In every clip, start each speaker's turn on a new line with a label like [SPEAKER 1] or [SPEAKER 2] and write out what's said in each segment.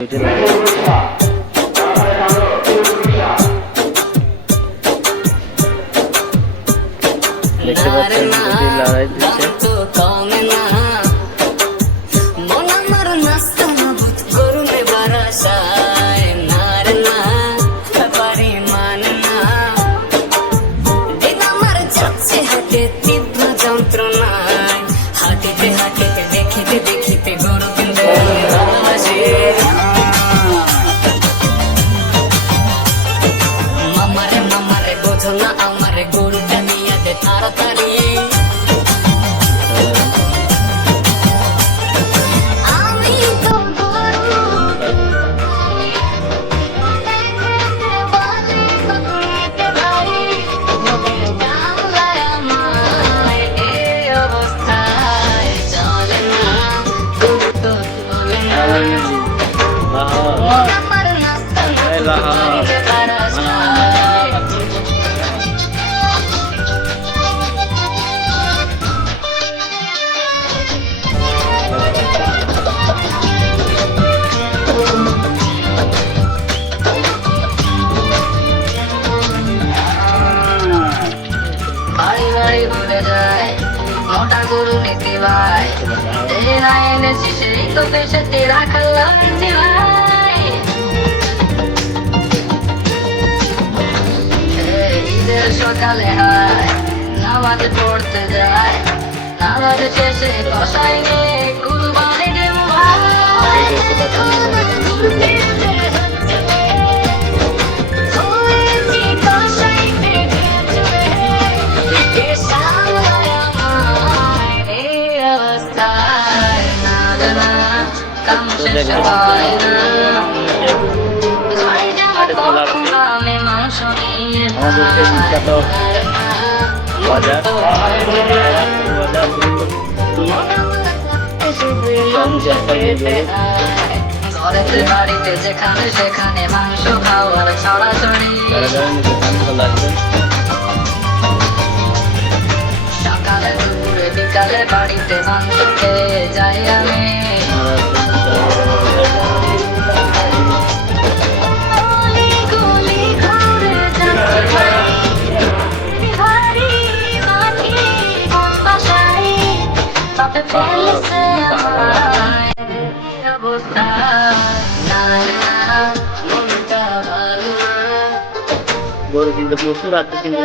[SPEAKER 1] দেখতে পাচ্ছেন দুটি লড়াই দিচ্ছে
[SPEAKER 2] যন্ত্রণায় হাঁটিতে হাঁটিতে মামারে বোঝো না আমারে গরুটা নিয়ে দে তাড়াতাড়ি আমি গরু নিতে ভাই না এনেছি সেই তো পেশাতে রাখালাম নিতে ভাই ঈদের সকালে হয় নামাজ পড়তে যায় নামাজ শেষে কষাই নিয়ে
[SPEAKER 1] আমাদের সেই বিখ্যাত বাজার বাজার
[SPEAKER 2] ঘরেতে বাড়িতে যেখানে সেখানে মাংস খাওয়ার ছড়াছড়ি বাসায় তবে ফেলেছে আমায় এই অবস্থা
[SPEAKER 1] গরু কিন্তু প্রচুর আছে কিন্তু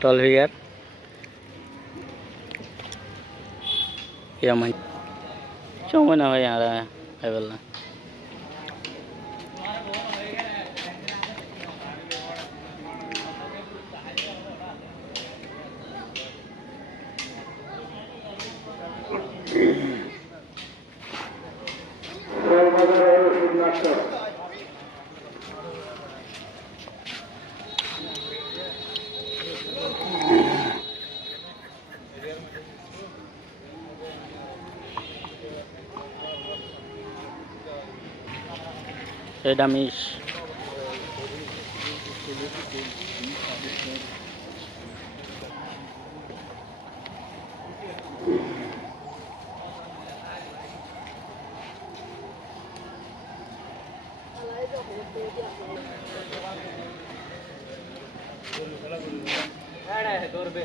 [SPEAKER 1] टॉल फिगर या मैं क्यों ना भाई आ रहा है है নিরামিষ ধরবে